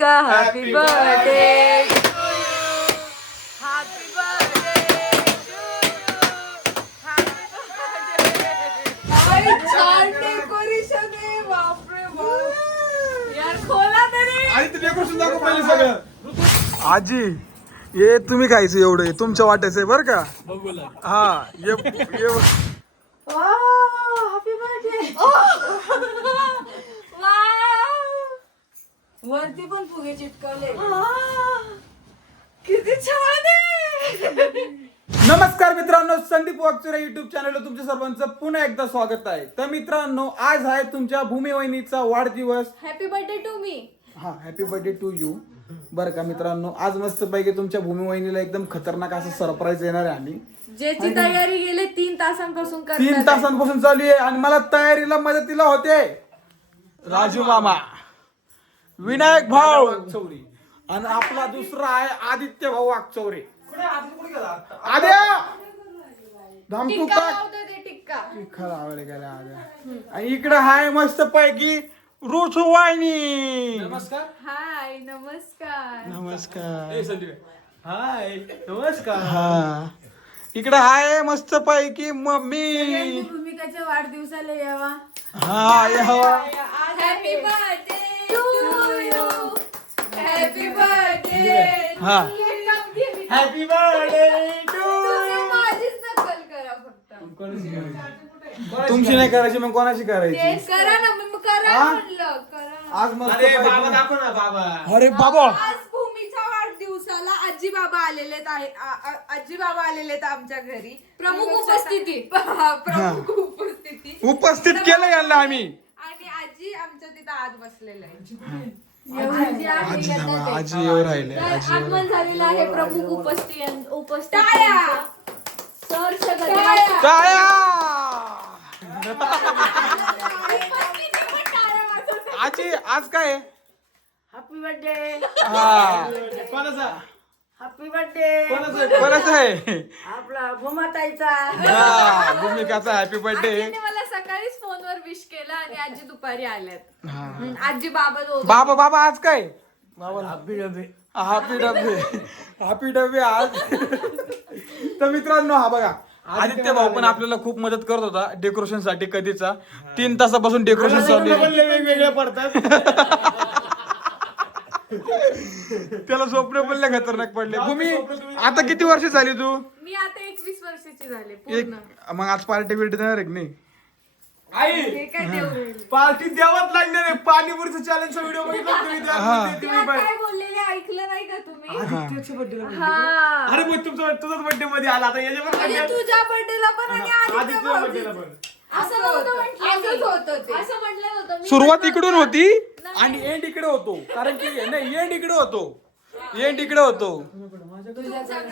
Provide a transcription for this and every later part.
Happy birthday to you. Happy birthday to you. Happy birthday. काय छान decoration आहे, बापरे बाप. यार खोला तरी. आणि ते डेकोरेशन दाखव पहिले सगळं. आजी हे तुम्ही खायचं एवढं तुमच्या वाट्याचं आहे बरं का. बघूला. हा ये हॅपी बर्थडे. वरती पण फुगे चिटकवले. किती छान आहे. नमस्कार मित्रांनो, संदीप वाकचुरे युट्यूब चॅनलवर तुमच्या सर्वांचं पुन्हा एकदा स्वागत आहे. तर मित्रांनो, आज आहे तुमच्या भूमी वहिनीचा वाढदिवस. Happy birthday to me. हा, हॅपी बर्थडे टू यू. बरं का मित्रांनो, आज मस्त पैकी तुमच्या भूमी वहिनीला एकदम खतरनाक असं सरप्राईज येणार आहे. आम्ही ज्याची तयारी गेले 3 तासांपासून 3 तासांपासून चालू आहे आणि मला तयारीला मदतीला होते राजू मामा, विनायक भाऊ आणि आपला दुसरा आहे आदित्य भाऊ वाकचौरे. आद्या धामटू आणि इकडे हाय मस्त पैकी रुचू वाहिनी. नमस्कार. हाय नमस्कार. नमस्कार. हाय नमस्कार. हा, इकडे हाय मस्त पैकी मम्मी. भूमिकाच्या वाढदिवसाला यावा. हा यावा. Happy birthday to you. Happy birthday. हा. हॅपी बर्थडे टू माझीच नकल करा फक्त. तुमची नाही करायची मग कोणाची करायची. करा ना, मग करा हा? म्हणलं करा. आज मस्त अरे पैकी- बाबा दाखव ना बाबा. अरे बाबा, आज भूमीच्या वाढदिवसाला आजी बाबा आलेले आजी बाबा आलेले आमच्या घरी. प्रमुख उपस्थिती. प्रमुख उपस्थिती उपस्थित केलं यांना आम्ही. आणि आजी आमच्या तिथं आत बसलेलं आहे. आजी थांबा, आजी येऊ राहिले. आजी येऊ आगमन झालेलं आहे प्रमुख उपस्थित. टाळ्या. आजी आज काय आहे? Happy birthday. हा, कोणाचा हॅपी बर्थडे. कोणाचं आहे? आपला भूमाताईचा. हा, भूमिकाचा हॅपी बर्थडे. आजीने मला सकाळीच फोनवर विश केलं आणि आजी दुपारी आल्यात. आजी बाबा दोघं. बाबा बाबा आज काय? बाबाला हॅपी डबे. हॅपी डबे. हॅपी डबे आज. तर मित्रांनो, हा बघा आदित्य भाऊ पण आपल्याला खूप मदत करत होता डेकोरेशन साठी. कधीचा 3 तासापासून डेकोरेशन चालू आहे. वेगवेगळे पडतात. त्याला स्वप्न पण लय खतरनाक पडले. भूमी आता किती वर्ष झाली तू? मी आता 21 वर्षाची झाले एक पूर्ण. मग आज पार्टी बिर्टी देणार आहे की नाही? आई हे काय देऊ. पार्टी द्यावाच लागणार आहे. पाणीपुरीचा चॅलेंजचा व्हिडिओ बघितला तुम्ही मी आता काय बोललेले ऐकलं नाही का तुम्ही. हा. अरे मग तुझाच बर्थडे मध्ये आला आता याच्यावर म्हणजे तुझ्या बर्थडेला पण आणि आदित्य आदित्य भाऊजीच. बर्थडेला पण. असं नव्हतं म्हटलं. असंच होतं ते. असं म्हटलं नव्हतं मी. सुरुवात इकडून होती आणि एंड इकडे होतो. कारण की नाही, एंड इकडे होतो. एंड इकडे होतो.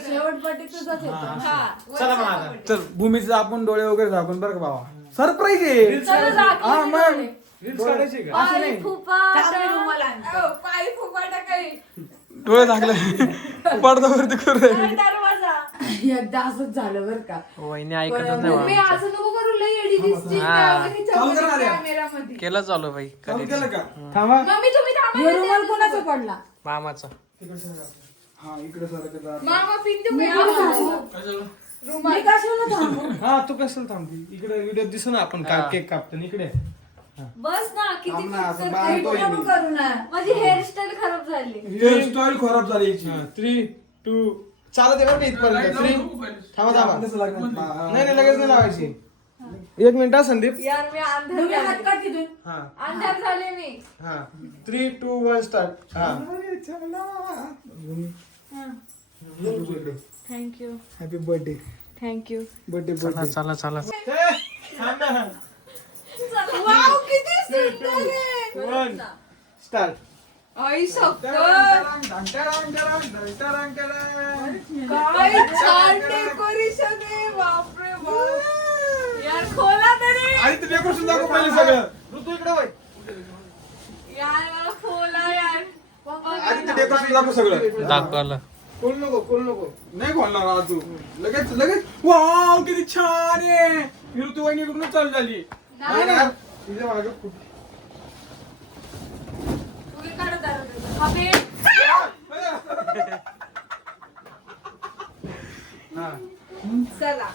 शेवट बर्थडे तुझाच होता. हा. चला मग आता. तर भूमीचं आपण डोळे वगैरे झाकून बरं का बाबा. सरप्राईज आहे. चला दाखव हा मग डोळे. रील्स काढायची का? असं नाही. पाय फुफाटा. पाय फुफाटा काही. डोळे झाकले पडद्यावरती करू राहिले. दरवाजा. एकदा असंच झालं बरं का. वहिनी ऐकतच मी असं नको करू लई एडी दिसते. चालू करणार आहे. कॅमेरामध्ये. केलं चालू बाई चालू केलं का? थांबा. मम्मी तुम्ही थांबा हे ना. रुमाल कोणाचा पडला? मामाचा. हा, इकडे सरकत. मामा पिंटू मी कशाला थांबू? हा तू कसं थांबती इकडे व्हिडिओ दिसू ना आपण केक कापतो इकडे. बस ना किती थांब ना, असं करते. बांधतोय नको मी. करू ना. माझी हेअरस्टाईल खराब झाली. हेअरस्टाईल खराब झाली याची. 3 2 चालत आहे बरं का इथपर्यंत. 3 थांबा. कसं लागणार? हा. नाही लगेच नाही लावायची. 1 मिनिट हा संदीप. यार मी अंधार तुम्ही हात झाले. काढ तिथून. हा अंधार झाले मी. हा 3 2 1 स्टार्ट. हा thank you. Happy birthday. Thank you. Birthday चला चला चला. थांब ना. वाव किती सुंदर आहे. 1 स्टार्ट. आई शपथ. काय छान डेकोरेशन आहे. बापरे बाप. यार खोला तरी. आणि ते डेकोरेशन दाखव पहिले सगळं. ऋतू इकडे वळ. यार मला खोला यार. आणि ते डेकोरेशन दाखव सगळं. दाखवलं. खोल नको. नाही खोलणार आज तू. लगेच वाव किती छान आहे. ऋतुवाहिनी इकडूनच चालू झाली. नाही ना. तिच्या मागे तुम्ही काढत आहात. अबे चला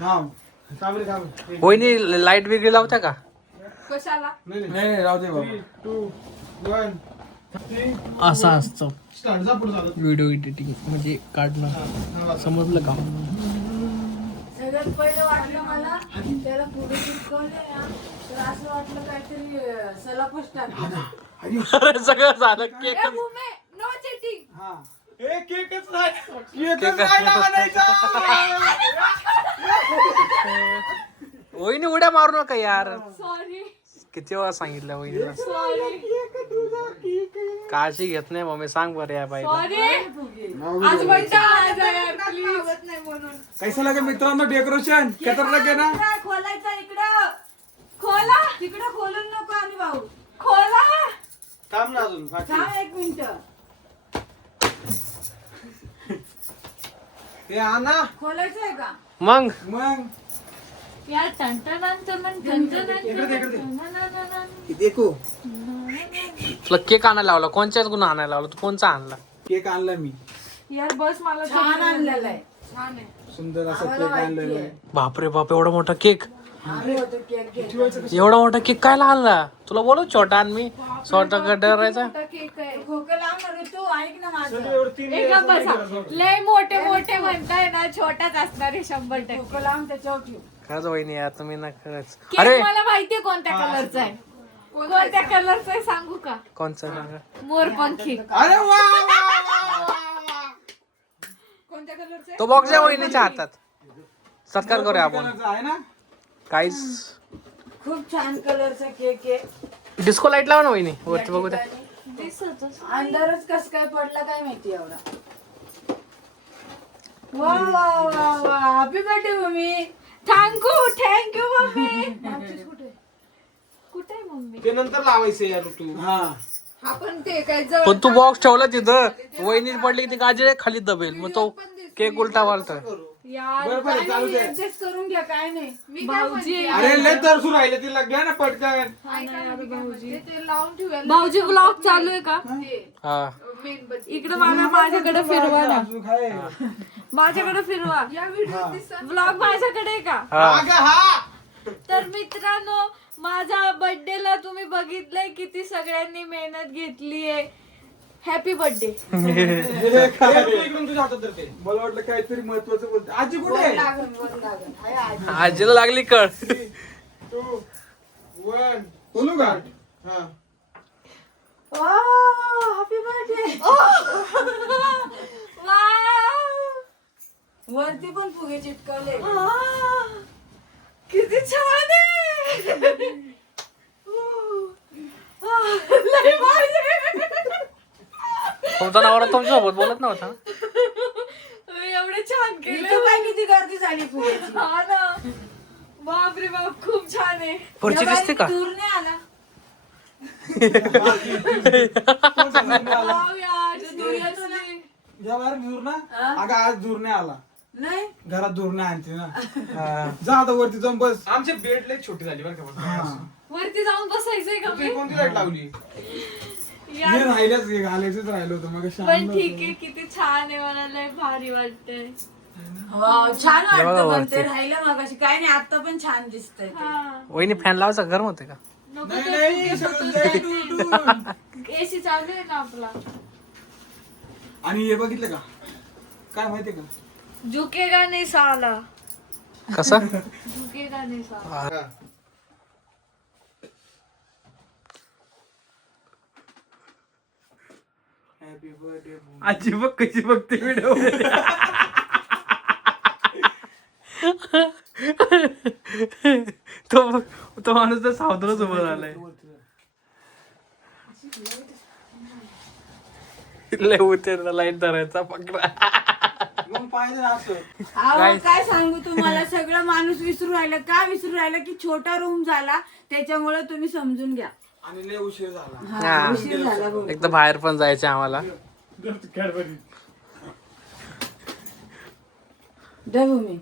थांब. थांबरे, थांब. वहिनी लाईट वेगळी लावता का? कशाला नाही, नाही राहू दे बाबा. 3, 2, 1. असं असतं स्टार्ट. जा पुढे चालत. व्हिडिओ एडिटिंग म्हणजे काढणं, समजलं का? सगळ्यात पहिलं वाटलं मला त्याला पुढे चिटकवले ना तर असं वाटलं काहीतरी सलापच टाकलं. अरे सगळं झालं केक ए भूमे नो चीटिंग हा. ए, केकच नाही. केकच नाही आणायचा. वहिनी उड्या मारू नका यार. सॉरी किती वेळा सांगितलं वहिनीला? सॉरी काळजी घेत नाही मम्मी, सांग बरं या बाईला. सॉरी आज बंटा आज यार प्लीज नाही म्हणून कैसा लगे मित्रांनो डेकोरेशन खतरनाक आहे ना. खोलायचा इकडं खोला तिकडं खोलून नको आणि भाऊ खोला थांब ना अजून. थांब 1 मिनिट. हे आणा. खोलायचं आहे का? मग मग यार देखो तुला केक आणायला लावला, कोणच्याच गुन्हा आणायला लावला? तू कोणचा आणला? केक आणला मी. यार बस मला छान आणलेला आहे. छान आहे सुंदर असा आम्हाला केक आणलेला आहे. बापरे बाप, एवढा मोठा केक! आम्ही होतो केक घेतला. एवढा मोठा केक काय आणला? तुला बोलू छोटा आण, मी छोटा डरायचा. मोठा केक आहे खोकं लावणार आहे तू, ऐक ना माझं. एका बसा लय मोठे मोठे म्हणताय ना छोटाच असणार आहे 100%. खोकं लावून त्याच्यावर ठेव. खरंच वहिनी यार, तुम्ही ना खरंच. केक अरे मला माहितीये कोणत्या कलरचा आहे. कोणत्या कलरचा आहे सांगू का? कोणचा सांगा? मोरपंखी. अरे वा वा, वा, वा, वा. कोणत्या कलरचा आहे? तो बॉक्स आहे वहिनीच्या हातात. सत्कार करूया आपण. आहे ना. काहीच. खूप छान कलरचा केक आहे. डिस्को लाईट लावा ना वहिनी, वरती बघू द्या. दिसतच. अंधारच कस काय पडला काय माहिती एवढा. वा वा वा वा, हॅपी बर्थडे भूमी. Thank you mummy. कुठे आहे मम्मी? ते नंतर लावायचं यार तू. हा आपण ते काय जवळ पण तू बॉक्स ठेवला तिथं, वहिनी पडली की ती गाजी खाली दबेल, मग तो केक उलटा वालतोय. यार बरं बरं चालू दे. ऍडजस्ट करून घ्या, काय नाही. मी काय म्हणते? अरे लय तरसू राहिले तिला घ्या ना पटकन. ऐका ना, मी काय म्हणते, ते लावून ठेवूया. भाऊजी ब्लॉग चालू आहे का? हा इकडे मला माझ्याकडे फिरवा ना. अजून काय? माझ्याकडे फिरवा. या व्हिडिओ ब्लॉग माझ्याकडे आहे का? हा अगं हा. तर मित्रांनो, माझ्या बर्थडे ला तुम्ही बघितलंय किती सगळ्यांनी मेहनत घेतली आहे. Happy birthday. हे काय रे? इकडून तुझ्या हातात धरते. मला वाटलं काहीतरी महत्वाचं बोलते. आजी कुठे आहे? लागन वन लागन. हाय आजी. आजीला लागली कळ. 2, 1. बोलू का? हा. Happy birthday. वरती पण फुगे चिटकवले. किती छान आहे. लय भारी. तुमचा नवरा तुमच्यासोबत बोलत नव्हता? एवढे छान केले. इथं काय किती गर्दी झाली फुग्याची. हा ना. बापरे बाप, खूप छान आहे. पुढची दिसते का? दूर नाही आला. वाव यार, seriously. या बाहेर दूर ना. अगं आज दूर नाही आला. नाही घरात दूर नाही आणते ना. हा. जा आता वरती जाऊन बस. आमचे बेड लय छोटी झाली बरं का. हा. वरती जाऊन बसायचंय का तुम्ही कोणती लाईट लावली? यार मी राहिल्याच घालायचंच राहिलो होतं मग पण ठीक आहे, किती छान आहे. मला लय भारी वाटतंय. वाव, छान बघा वाटतं पण वरती. ते राहिलं मगाशी. काय नाही, आता पण छान दिसतंय ते. हा. वहिनी फॅन लावायचा गरम होते का? नको नाही तर नाही सगळं लय दूर. एसी चालू आहे ना आपला. आणि हे बघितलं का काय माहितीये का? झुकेगा नाही साला. कसं? झुकेगा नाही साला. हा. Happy birthday. आजी बघ कशी बघते व्हिडिओ. तो माणूस तर सावधानच उभा झालाय. लय होते लाईट धरायचा पकडा. मग पाहिजे ना असं. अहो, काय सांगू तुम्हाला, सगळं माणूस विसरू राहिलं. का विसरू राहिलं की छोटा रूम झाला, त्याच्यामुळे तुम्ही समजून घ्या. आणि लय उशीर झाला. हा, उशीर झाला भाऊ. एकदा बाहेर पण जायचं आम्हाला. भूमी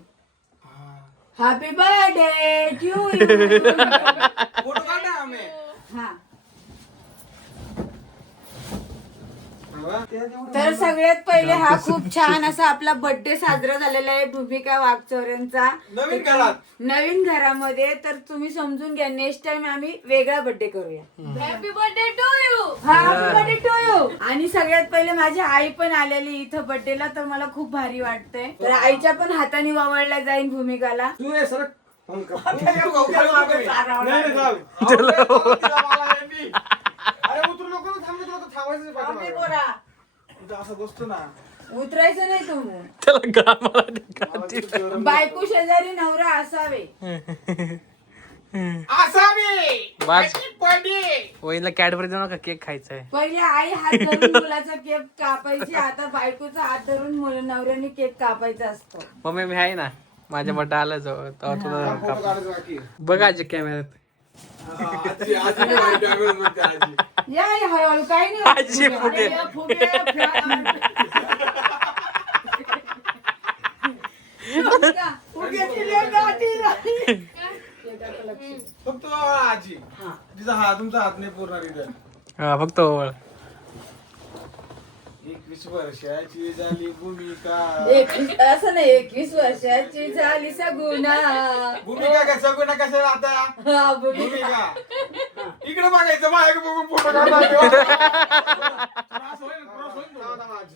happy birthday to you. Photo काढ ना आम्ही. हा तर सगळ्यात पहिले हा खूप छान असा आपला बर्थडे साजरा झालेला आहे भूमिका वाघचौरेंचा नवीन घरात. नवीन घरामध्ये. तर तुम्ही समजून घ्या, नेक्स्ट टाइम आम्ही वेगळा बर्थडे करूया. Happy birthday to you. Happy birthday to you. आणि सगळ्यात पहिले माझी आई पण आलेली इथं बर्थडेला, तर मला खूप भारी वाटतंय. तर आईच्या पण हाताने वावळल्या जाईल भूमिकाला. तू ये सर. अरे उतरू नको ना, थांब तुला थांबायचं असं गोष्ट ना. उतरायचं नाही तुम्ही. त्याला गामाला दे का? बायको शेजारी नवरा असावे. बाज वहिनीला कॅडबरी देऊ नका, केक खायचा आहे. पहिले आई हात धरून मुलाचा केक कापायची, आता बायकोचा हात धरून नवऱ्याने केक कापायचा असतो. मम्मी मी आहे ना, माझ्या बड्डा आला जवळ तेव्हा तुला फोटो काढायचं बाकी. बघायचे कॅमेऱ्यात. आजी म्हणते आजी. या या, हळूहळू काही आजी नाही. फुगे. अरे, फुगे, फुग्याची लेक आजी झाली. फक्त आजी. तिचा हात तुमचा हात नाही पूर्ण रिटर्न. हा फक्त ओवळ. 21 वर्षाची झाली भूमिका. असं नाही, 21 वर्षाची झाली सगुना. भूमिका काय सगळं कशाला आता हा, भूमिका. भूमिका इकडे बघायचं माझ्या बघून फोटो काढायचे.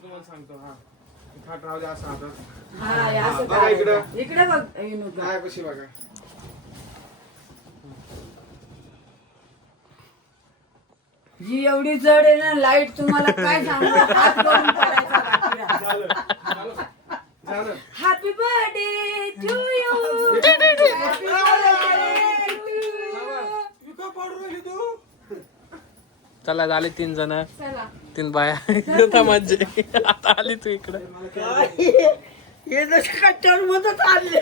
तुम्हाला सांगतो हा खाट राहू द्या असं हातात. हा, हे असं बघा इकडं. करायचं. इकडे बघ युनुका. काय कशी बघा. जी एवढी जड आहे ना लाईट, तुम्हाला काय सांगू, हात करून पडायचा बाकी राहिला. झालं. Happy birthday to you. Happy birthday to you. इकडं पडून राहिली तू. चला झाले 3 जण, चला. 3 बाया. इकडं माझे आता आली तू इकडे. हे जसं का टरबूजच आणले.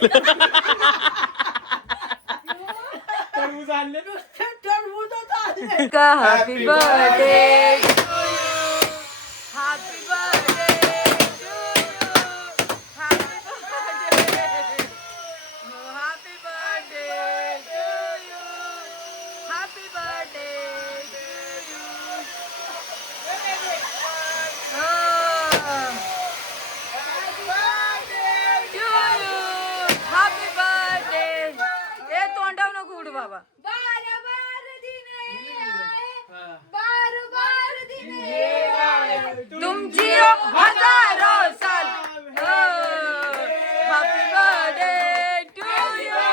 टरबूज आणले. टरबूजच आणले. का happy birthday to you. Happy birthday to you. Happy birthday. Happy birthday to you. Happy birthday to you. Happy birthday. ए तोंडाव नको उडू बाबा. बार बार दिन आए. तुमची हजारो साल. Happy birthday to you.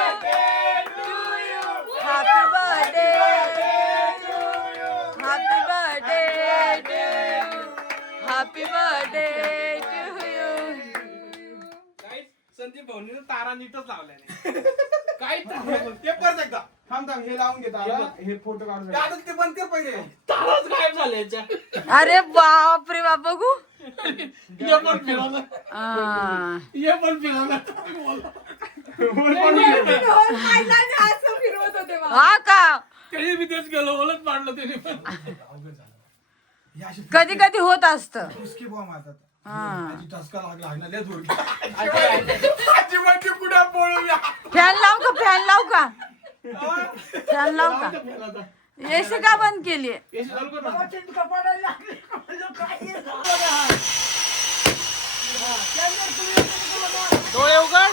To you. Happy birthday. Happy birthday to you. Happy birthday to you. Sandeep भाऊनी तारा नीटच लावल्या नाही. काय ते परत एकदा थांब थांब हे लावून घेता हे फोटो काढून ते बंद कर पहिले. ताराच गायब झाले याच्या. अरे बाप रे बाप, बघू. ये पण फिरवलं. आ. ये पण फिरवलं. असं फिरवत होते मला. हा का त्याने मी तेच गेलो, ओलच पाडलं त्याने पण. कधी कधी होत असतं. उसकी बुवा मारतात. हा. आजी टसका लागला आहे ना लय जोर. आजी म्हणजे कुठे पळूया. फॅन लाव का, फॅन लाव का, फॅन लाव का. एसी का बंद केली. डोळे उघड.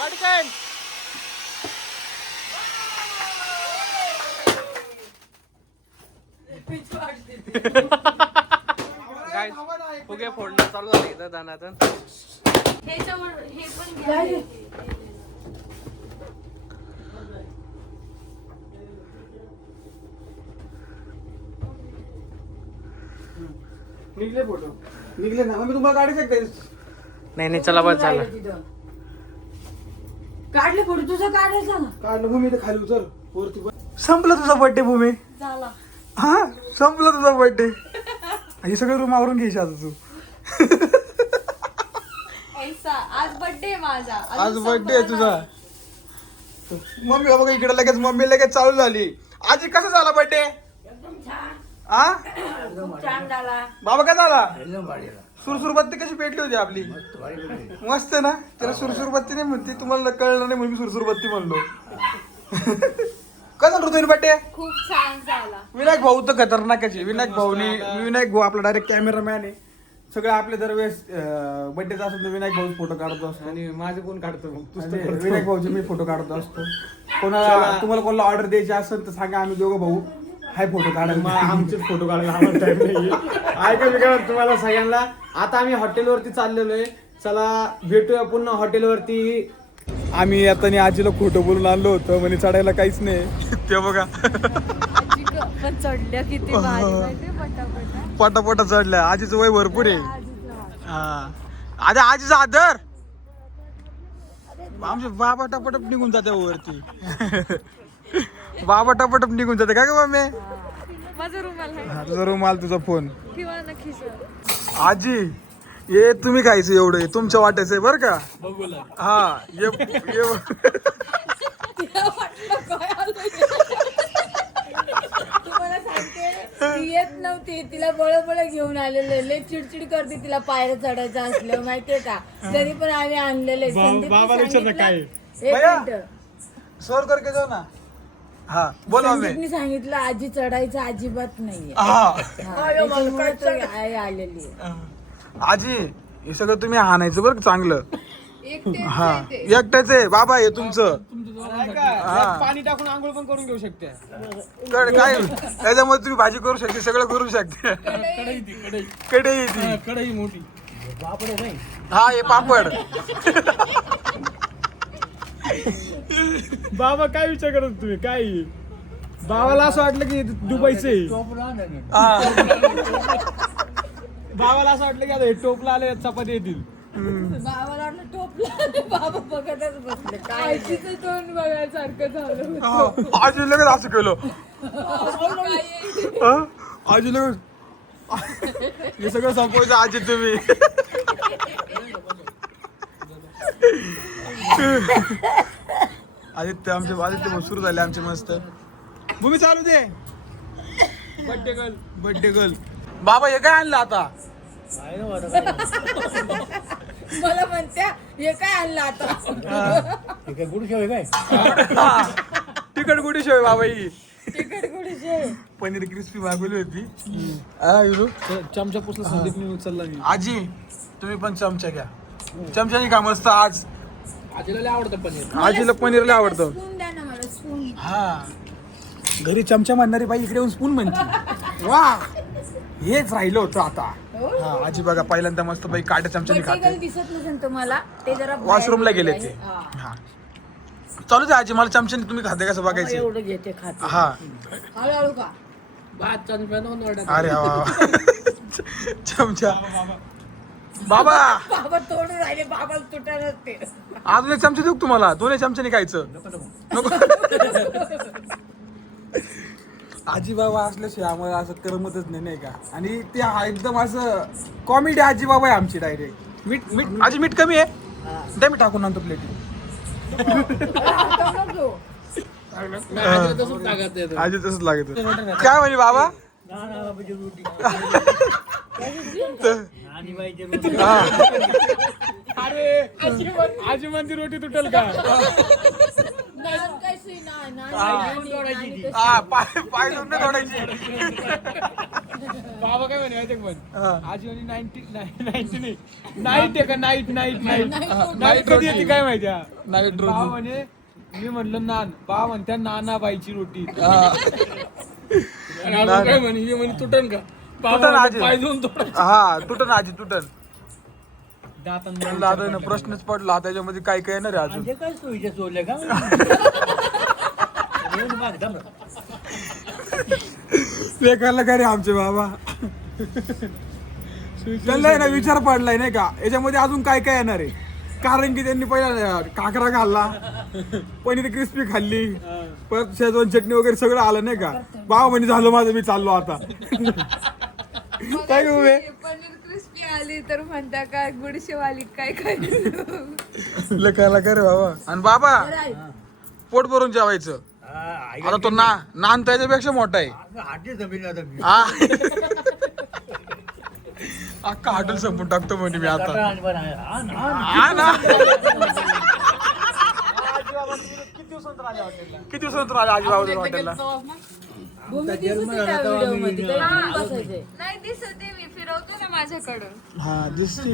पटकन. काय फुगे फोडणं चालू झालं इथं दानातून. ह्याच्यावर हे पण घ्या. निघले फोटो निघले ना मी तुम्हाला काढू शकते. नाही नाही चला बस झालं. काढले फोटो तुझं काढायचा ना. काढलं भूमी तर खाली उतर वरती. संपला तुझा बर्थडे भूमी. झाला. हा संपला तुझा बर्थडे. हे सगळं रूम आवरून घ्यायची आता तू. ऐसा आज बर्थडे माझा. आज बर्थडे आहे तुझा. मम्मी बघा इकडे लगेच मम्मी लगेच चालू झाली. आजी कसा झाला बर्थडे. हा खूप छान झाला. बाबा काय झाला. सुरसुर बत्ती कशी पेटली होती आपली. मस्त ना. त्याला सुरसुर बत्ती नाही म्हणते, तुम्हाला कळलं नाही म्हणून मी सुरसुर बत्ती म्हणलो. कसा ऋतू बड्डे खूप छान झाला. विनायक भाऊ तर खतरनाकच आहे. विनायक भाऊ आपला डायरेक्ट कॅमेरामॅन आहे. सगळं आपले दरवेळेस बड्डेचा असेल तर विनायक भाऊ फोटो काढतो असतो. आणि माझे कोण काढतो आणि विनायक भाऊचे मी फोटो काढतो असतो. तुम्हाला कोणाला ऑर्डर द्यायची असेल तर सांगा, आम्ही दोघं भाऊ हाय फोटो काढायला. आमचेच फोटो काढायला आम्हाला टाइम नाहीये. ऐका मी काय तुम्हाला सगळ्यांना, आता आम्ही हॉटेलवरती चाललेलो आहे. चला भेटूया पुन्हा हॉटेलवरती. आम्ही आता आजीला खोटं बोलून आणलो होतं, म्हणजे चढायला काहीच नाही. ते बघा पण चढल्या किती भारी माहितीये, पटापटा. पटापटा चढल्या. आजीचं वय भरपूर आहे. हा आता आजीचा आदर आमचे बाबा टपटप निघून जाते वरती. बाबा टपटप निघून जाते काय का मम्मी? माझा रुमाल आहे. हा, तुझा रुमाल, तुझा फोन. ठेवा ना खिशात. आजी हे तुम्ही खायचं एवढं तुमच्या वाट्याचं आहे बरं का. हा तुम्हाला सांगते ती येत नव्हती, तिला बळबळ घेऊन आलेले. लय चिडचिड करते तिला पायऱ्या चढायचं असलं माहितीये का. तरी पण आम्ही आणलेले. सर करके जाऊ ना. हा बोल मम्मी. संदीपनी सांगितलं आजी चढायचं अजिबात नाहीये. हा त्याच्यामुळे तर आई आलेली आहे. आजी हे सगळं तुम्ही आणायचं बरं का चांगलं. एकटे हा एकट्याच आहे बाबा हे तुमचं. पाणी टाकून आंघोळ पण करून घेऊ शकते. काय त्याच्यामुळे तुम्ही भाजी करू शकते, सगळं करू शकते. कढई ती कढई मोठी. हा हे पापड. बाबा काय विचार करत तुम्ही काय? बाबाला असं वाटलं की दुबईचे. बाबाला असं वाटलं की आता हे टोपला आले चपाती येतील. बाबाला वाटलं टोपला, बाबा बघतच बसले. काय आजीचं तोंड बघायसारखं झालं. आजी लगेच असं केलं. आजी लगेच हे सगळं संपवायचं आजी तुम्ही. आदित्य सुरू झाले आमचे मस्त. भूमी चालू दे. बड्डे गर्ल बाबा हे काय आणलं आता? मला म्हणत्या हे काय आणलं आता. तिकट गुडी शेव बाबा ही. तिखट गुडी शेव. पनीर क्रिस्पी मागवली होती. चमचा पुसला संदीपने उचलला मी. आजी तुम्ही पण चमचा घ्या. चमच्याने का मस्त आज आजीला लय आवडतं पनीर. आजीला पनीर लय आवडतं. स्पून द्या ना मला, स्पून. हा घरी चमचा म्हणणारी बाई इकडे येऊन स्पून म्हणते. वा हेच राहिलं होतं आता. हा आजी बघा पहिल्यांदा मस्त बाई काट्या चमच्याने बड्डे गर्ल खाते. दिसत नसेल तुम्हाला, ते जरा बाहेर वॉशरूमला गेले आहे. ते. हा. हा चालू दे आजी, मला चमच्याने तुम्ही खाते कसं बघायचं. एवढं घेते खाते. हा हळूहळू का. अरे वा चमचा बाबा. बाबा तोडून राहिले, बाबा तुटत असते. अजून एक चमचा देऊ का तुम्हाला? दोन्ही चमच्याने खायचं नको. आजी बाबा असल्याशिवाय आम्हाला असं करमतच नाही का. आणि ते एकदम असं कॉमेडी आजी बाबा आहे आमची डायरेक्ट. मीठ आजी मीठ कमी आहे द्या, मी टाकून आणतो प्लेटी. आजी तसंच लागत. काय म्हणे बाबा? अरे आजी म्हणती रोटी तुटेल का? नान काय सुई ना, नान पाय दोन तोडायची. बाबा काय म्हणे माहिती पण आजी म्हणे 90 नाईट आहे का? नाईट कधी येते काय माहिती? नाईट बाबा म्हणे मी म्हणलं नान, बा म्हणत्या नाना बाईची रोटी. काय म्हणे तुटन का? तुटन आजी. पाय दोन तोडायचे. हा तुटन आजी तुटन. दातांना त्यांना आता प्रश्नच पडला त्याच्यामध्ये काय काय येणार आहे अजून. काय सोयीच्या चोरल्या का? बेकारला काय रे आमचे बाबा. त्यांना आहे ना विचार पडलाय नाही का याच्यामध्ये अजून काय काय येणार आहे. कारण की त्यांनी पहिला काकरा खाल्ला, पनीर क्रिस्पी खाल्ली, परत शेजवान चटणी वगैरे सगळं आलं नाही का. बाबा म्हणजे झालं माझं, मी चाललो आता. काय गं बे? पनीर क्रिस्पी आली तर म्हणता का गुडशेवाली काय काय. लकायला काय रे बाबा. आणि बाबा पोट भरून जेवायचं. आता तो नान त्याच्यापेक्षा मोठा आहे. अख्खा हॉटेल संपून टाकतो म्हणजे मी आता. हा ना. किती दिवसांचा किती दिवसानंतर आले आजी बाबा हॉटेलला? भूमी दिसत होती त्या व्हिडिओ मध्ये काही घेऊन बसायचे. नाही दिसत मी फिरवतो ना माझ्याकडून. हा दिसती.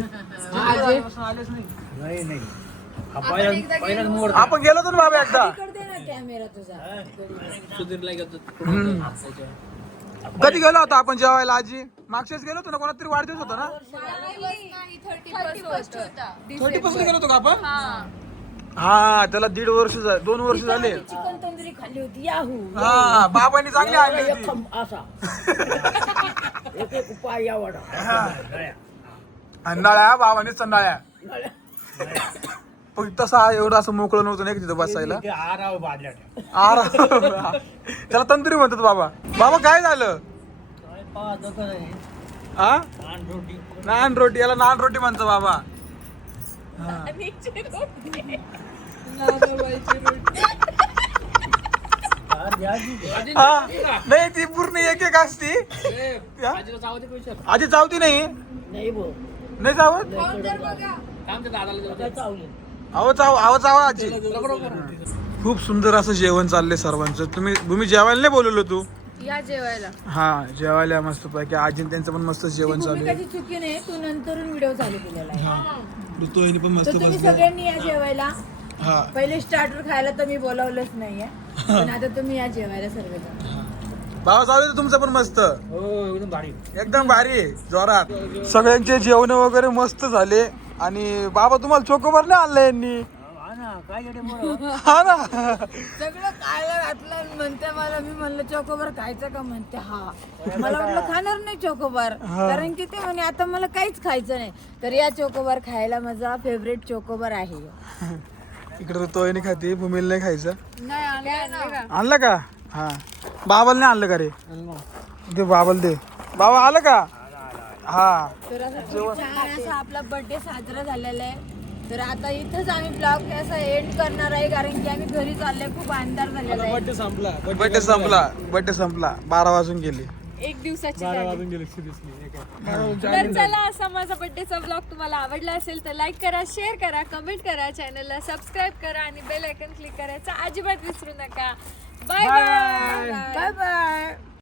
आपण एकदा आपण गेलो होतो ना बाबा एकदा. इकडे दे ना कॅमेरा तुझा. कधी गेलो होतो आपण जेवायला आजी? मागच्याच गेलो होतो ना, कोणाला तरी वाढदिवस होता ना? 31 होता. 30 गेलो होतो का आपण? हा. हा त्याला 2 वर्ष झाले. चिकन तंदुरी खाल्ली होती याहू. हा बाबांनी चांगली आणली होती. असा एक एक उपाय या वडा. अंडाळ्या बाबांनी संडाळ्या. पण तसा एवढं असं मोकळं नव्हतं नाही तिथं बसायला. आराम. त्याला तंदुरी म्हणतात बाबा. बाबा काय झालं? हा नान रोटी, याला नान रोटी म्हणतो बाबा. हा नाही ती पूर्ण एक एक असती. आधी चावती नाही. नाही चावत. आहो चावा आजी. खूप सुंदर असं जेवण चाललंय सर्वांचं. तुम्ही जेवायला नाही बोलवलं तू? या जेवायला. हा जेवायला मस्त पैकी. आजी त्यांचं पण मस्त जेवण चालू आहे. भूमिकाची चुकी नाही, तू नंतरून व्हिडिओ चालू केलेला आहे. ऋतुवाहिनी पण मस्त तर तुम्ही बसली. सगळ्यांनी या जेवायला. हा पहिले स्टार्टर खायला तर मी बोलावलंच नाहीये, पण आता तुम्ही या जेवायला सर्वजण. भावा चालू आहे तुमचं पण मस्त. एकदम भारी जोरात. सगळ्यांचे जेवण वगैरे मस्त झाले. आणि बाबा तुम्हाला चोकोबार नाही आणलं यांनी? हा ना. सगळं खायला घातलं म्हणते मला. मी म्हणलं चोकोबार खायचं का? म्हणते हा. मला वाटलं खाणार नाही चोकोबार, कारण की ते म्हणे आता मला काहीच खायचं नाही. तर या चोकोबार खायला माझा फेवरेट चोकोबार आहे. इकडे ऋतुवाहिनी खाते, भूमीला नाही खायचं. नाही आणलं ना. आणलं का? हा बाबाला नाही आणलं का रे? दे बाबाला दे. बाबा आलं का? हा तर असं खूप छान असा आपला बर्थडे साजरा झालेला आहे. तर आता इथंच आम्ही ब्लॉग असा एंड करणार आहे, कारण की आम्ही घरी चाललोय. खूप अंधार झालेला आहे. बर्थडे संपला. 12 वाजून गेले. एक दिवसाची झाली. तर चला, असा माझा बर्थडेचा ब्लॉग तुम्हाला आवडला असेल तर लाईक करा, शेअर करा, कमेंट करा, चॅनलला सबस्क्राईब करा आणि बेल आयकॉन क्लिक करायचं अजिबात विसरू नका. Bye bye. Bye bye.